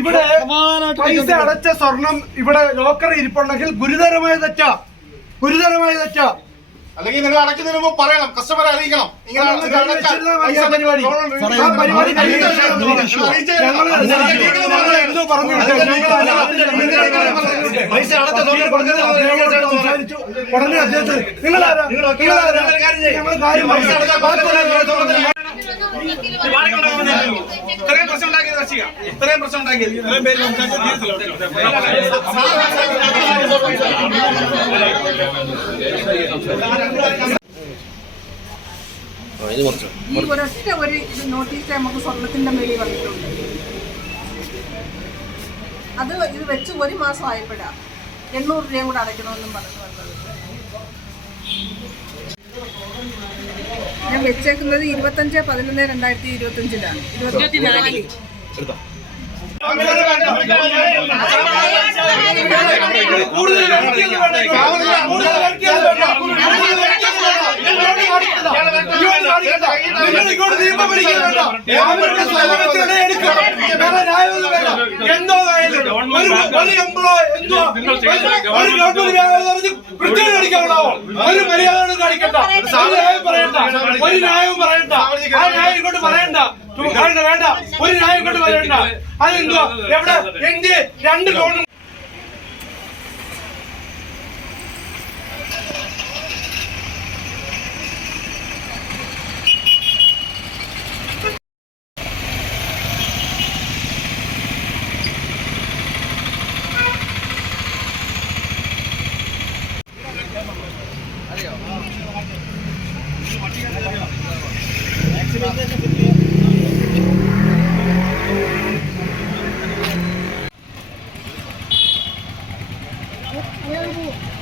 ഇവിടെ പൈസ. അടച്ച സ്വർണം ഇവിടെ ലോക്കർ ഇരിപ്പുണ്ടെങ്കിൽ ഗുരുതരമായ തെറ്റാ. ഗുരുതരമായ തെറ്റാ. അല്ലെങ്കിൽ നിങ്ങൾ അടയ്ക്കുന്നതിന് മുമ്പ് പറയണം. കസ്റ്റമറെ അറിയിക്കണം. നിങ്ങൾ ഈ ഒരൊറ്റ ഒരു ഇത് നോട്ടീസ് നമുക്ക് സ്വർണത്തിന്റെ മേളിൽ വന്നിട്ടുണ്ട് അത് ഇത് വെച്ച് ഒരു മാസം ആയപ്പോഴാ എണ്ണൂറ് രൂപയും കൂടെ അടയ്ക്കണമെന്നും പറഞ്ഞു വന്നത് ഞാൻ വെച്ചേക്കുന്നത് ഇരുപത്തഞ്ച് പതിനൊന്ന് രണ്ടായിരത്തി ഇരുപത്തഞ്ചിലാണ്. ഇരുപത്തിനാലിൽ എന്തോ ഒരു എംപ്ലോയ് എന്തോ ഒരു- ഗവൺമെന്റ് വൃത്തികേട് കാണിക്കാവുള്ളാവോ ഒരു മര്യാദ കാണിക്കണ്ട ഒരു ന്യായം പറയണ്ട. ഒരു ന്യായവും പറയണ്ട ആ ന്യായം ഇങ്ങോട്ട് പറയണ്ട. വേണ്ട ഒരു ന്യായം ഇങ്ങോട്ട് പറയണ്ട. അതെന്തോ എവിടെ? എന്ത്? രണ്ട് ലോണും അറിയോ Lâu.